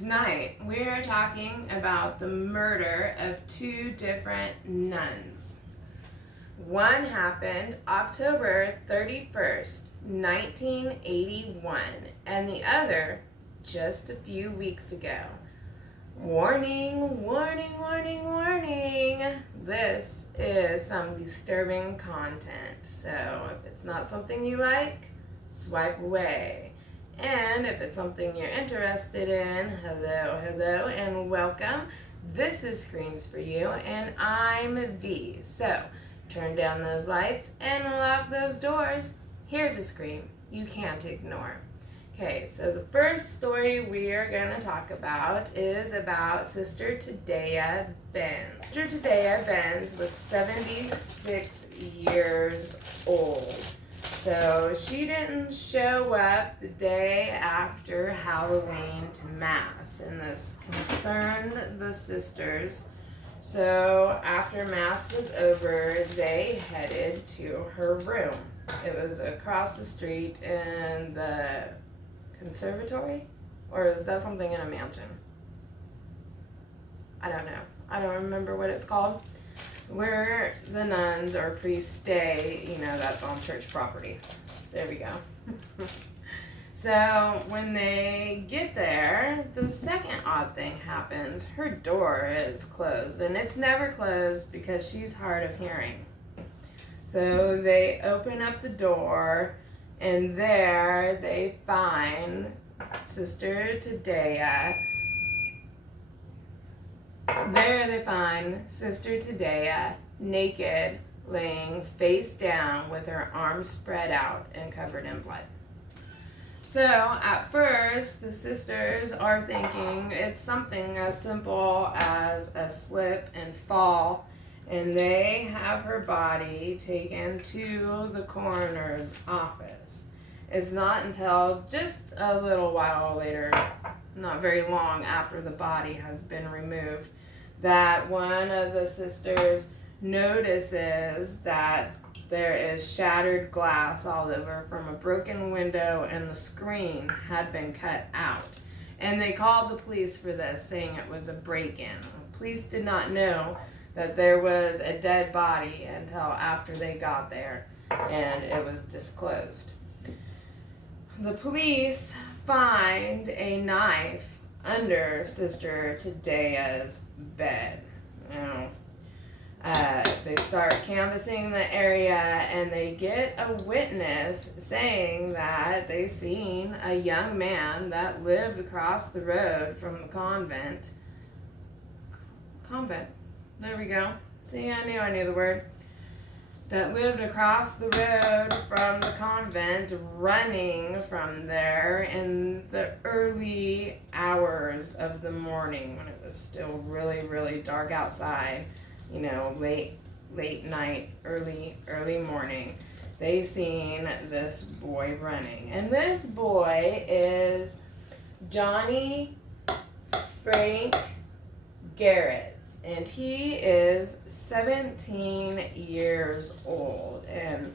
Tonight, we are talking about the murder of two different nuns. One happened October 31st, 1981, and the other just a few weeks ago. Warning, warning, warning, warning. This is some disturbing content, so if it's not something you like, swipe away. And if it's something you're interested in, hello, and welcome. This is Screams for You, and I'm V. So, turn down those lights and lock those doors. Here's a scream you can't ignore. Okay, so the first story we are going to talk about is about Sister Tadea Benz. Sister Tadea Benz was 76 years old. So she didn't show up the day after Halloween to Mass, and this concerned the sisters. So after Mass was over, they headed to her room. It was across the street in the conservatory, or is that something in a mansion? I don't know. I don't remember what it's called. Where the nuns or priests stay, that's on church property. There we go. So when they get there, the second odd thing happens. Her door is closed, and it's never closed because she's hard of hearing. So they open up the door, and there they find Sister Tadea. There they find Sister Tadea naked, laying face down with her arms spread out and covered in blood. So at first, the sisters are thinking it's something as simple as a slip and fall, and they have her body taken to the coroner's office. It's not until just a little while later, not very long after the body has been removed, that one of the sisters notices that there is shattered glass all over from a broken window, and the screen had been cut out. And they called the police for this, saying it was a break-in. The police did not know that there was a dead body until after they got there, and it was disclosed. The police find a knife under Sister Tadea's bed. They start canvassing the area, and they get a witness saying that they seen a young man that lived across the road from the convent. There we go. See, I knew the word. That lived across the road from the convent, running from there in the early hours of the morning when it was still really, really dark outside. Late night, early morning. They seen this boy running. And this boy is Johnny Frank Garrett. And he is 17 years old, and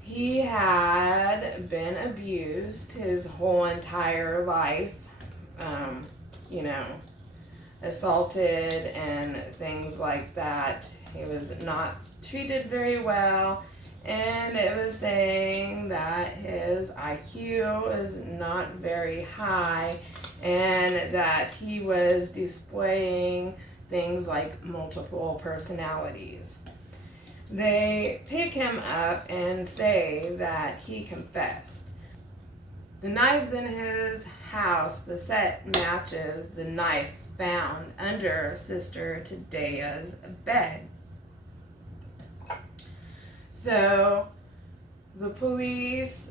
he had been abused his whole entire life, assaulted and things like that. He was not treated very well, and it was saying that his IQ is not very high, and that he was displaying things like multiple personalities. They pick him up and say that he confessed. The knives in his house, the set matches the knife found under Sister Tadea's bed. So the police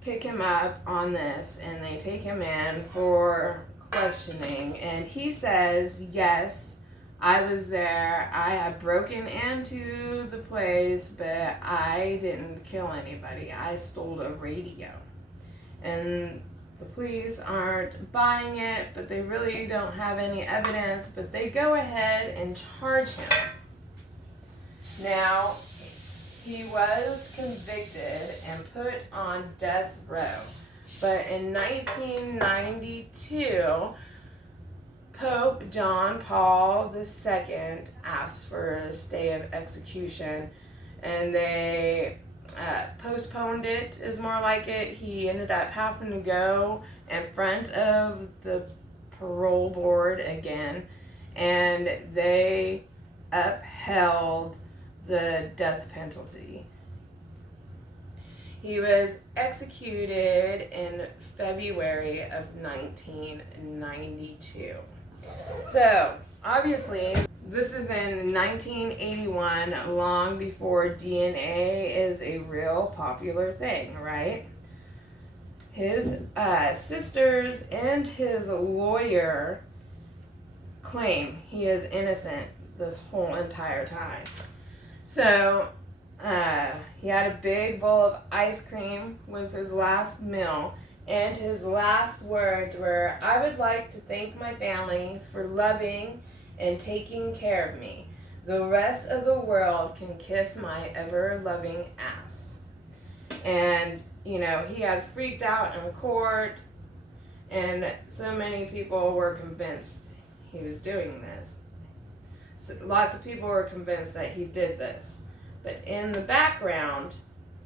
pick him up on this, and they take him in for questioning, and he says, yes, I was there. I had broken into the place, but I didn't kill anybody. I stole a radio. And the police aren't buying it, but they really don't have any evidence, but they go ahead and charge him. Now, he was convicted and put on death row, but in 1992, Pope John Paul II asked for a stay of execution, and they postponed it, is more like it. He ended up having to go in front of the parole board again, and they upheld the death penalty. He was executed in February of 1992. So, obviously, this is in 1981, long before DNA is a real popular thing, right? His sisters and his lawyer claim he is innocent this whole entire time. So, he had a big bowl of ice cream, was his last meal, and his last words were, "I would like to thank my family for loving and taking care of me. The rest of the world can kiss my ever-loving ass." And, you know, he had freaked out in court, and so many people were convinced he was doing this. So lots of people were convinced that he did this. But in the background,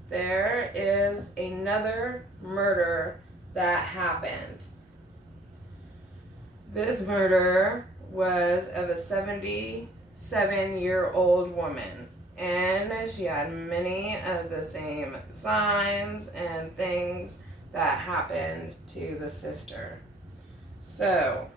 there is another murder that happened. This murder was of a 77-year-old woman, and she had many of the same signs and things that happened to the sister. So,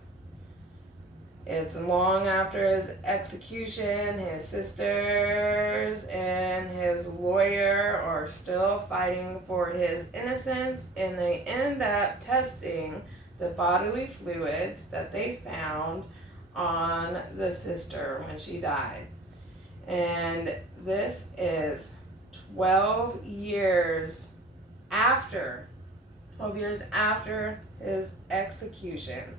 it's long after his execution. His sisters and his lawyer are still fighting for his innocence, and they end up testing the bodily fluids that they found on the sister when she died. And this is 12 years after his execution.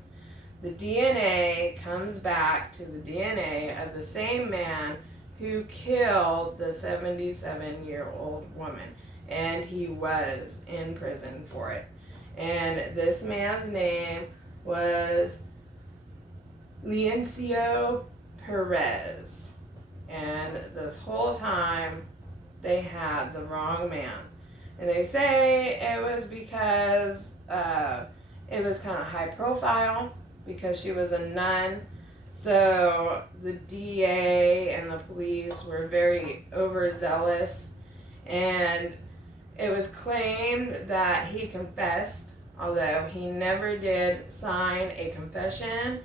The DNA comes back to the DNA of the same man who killed the 77-year-old woman, and he was in prison for it. And this man's name was Leoncio Perez. And this whole time, they had the wrong man. And they say it was because it was kind of high profile, because she was a nun. So the DA and the police were very overzealous, and it was claimed that he confessed, although he never did sign a confession,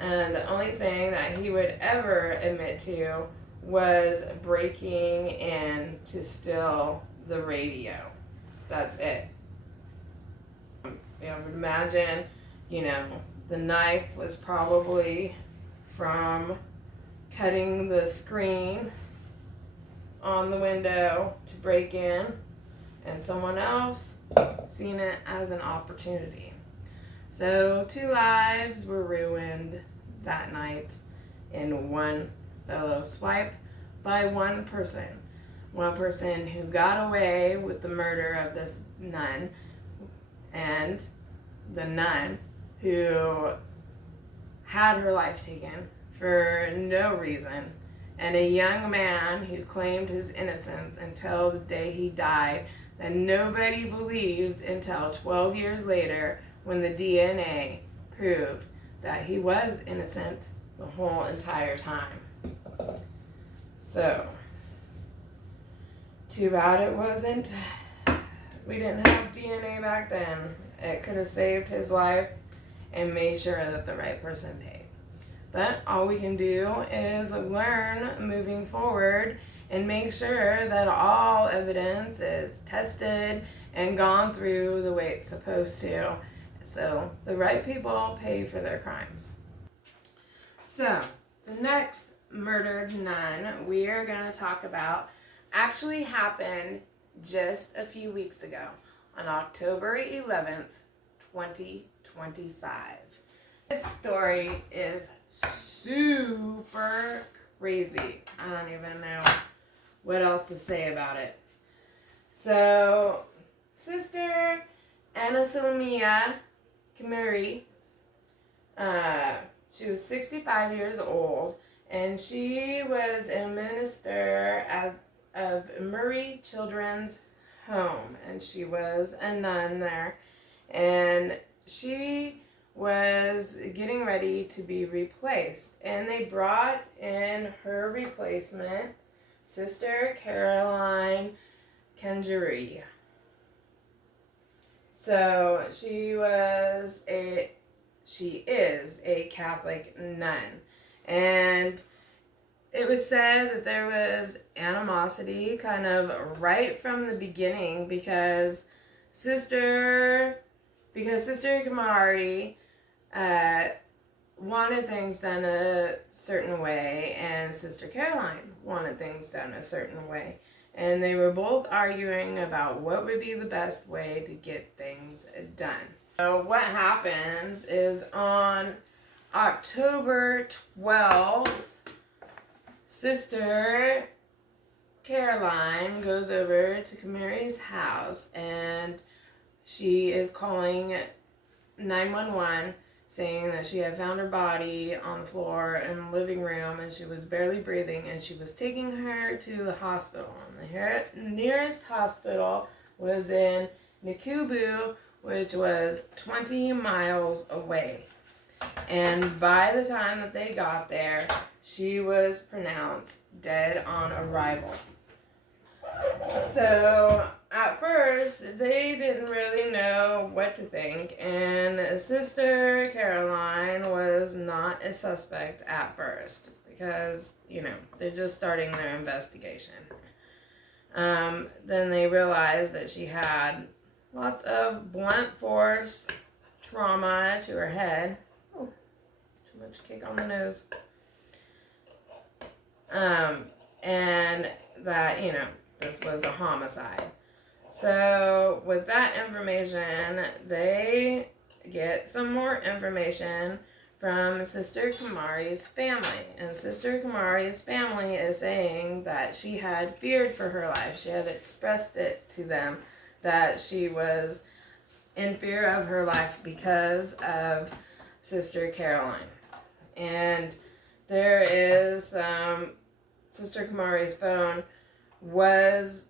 and the only thing that he would ever admit to was breaking in to steal the radio. That's it. Imagine, the knife was probably from cutting the screen on the window to break in, and someone else seen it as an opportunity. So 2 lives were ruined that night in one fellow swipe by one person. One person who got away with the murder of this nun, and the nun who had her life taken for no reason, and a young man who claimed his innocence until the day he died, that nobody believed until 12 years later when the DNA proved that he was innocent the whole entire time. So, too bad it wasn't. We didn't have DNA back then. It could have saved his life and made sure that the right person paid. But all we can do is learn moving forward and make sure that all evidence is tested and gone through the way it's supposed to, so the right people pay for their crimes. So, the next murdered nun we are going to talk about actually happened just a few weeks ago, on October 11th, 2025. This story is super crazy. I don't even know what else to say about it. So, Sister Anna Salomia Kamari She was 65 years old, and she was a minister of Murray Children's Home, and she was a nun there, and she was getting ready to be replaced, and they brought in her replacement, Sister Caroline Kenjuri. So she is a Catholic nun, and it was said that there was animosity kind of right from the beginning because Sister Kamari wanted things done a certain way, and Sister Caroline wanted things done a certain way. And they were both arguing about what would be the best way to get things done. So what happens is on October 12th, Sister Caroline goes over to Kamari's house, and she is calling 911 saying that she had found her body on the floor in the living room and she was barely breathing, and she was taking her to the hospital. And the nearest hospital was in Nikubu, which was 20 miles away. And by the time that they got there, she was pronounced dead on arrival. So at first, they didn't really know what to think, and Sister Caroline was not a suspect at first because, they're just starting their investigation. Then they realized that she had lots of blunt force trauma to her head. Oh, too much kick on the nose. And that, this was a homicide. So with that information, they get some more information from Sister Kamari's family. And Sister Kamari's family is saying that she had feared for her life. She had expressed it to them that she was in fear of her life because of Sister Caroline. And there is Sister Kamari's phone was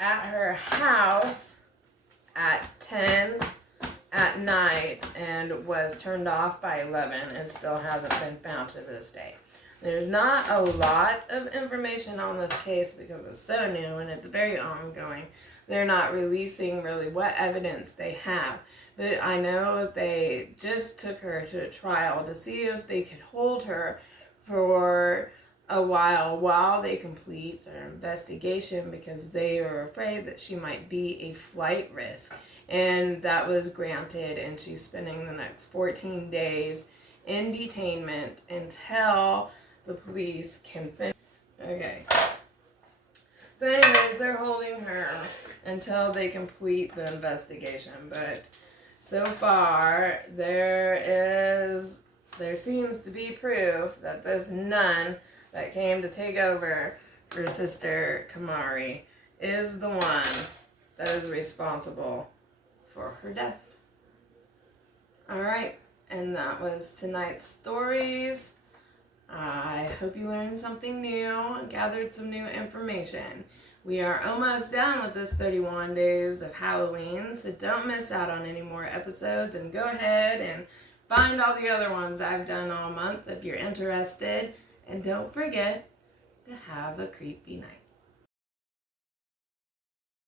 at her house at 10 at night and was turned off by 11 and still hasn't been found to this day. There's not a lot of information on this case because it's so new and it's very ongoing. They're not releasing really what evidence they have. But I know they just took her to a trial to see if they could hold her for a while they complete their investigation because they are afraid that she might be a flight risk. And that was granted, and she's spending the next 14 days in detainment until the police can finish. Okay. So anyways, they're holding her until they complete the investigation. But so far, there seems to be proof that this nun that came to take over for Sister Kamari is the one that is responsible for her death. Alright, and that was tonight's stories. I hope you learned something new and gathered some new information. We are almost done with this 31 days of Halloween, so don't miss out on any more episodes, and go ahead and find all the other ones I've done all month if you're interested. And don't forget to have a creepy night.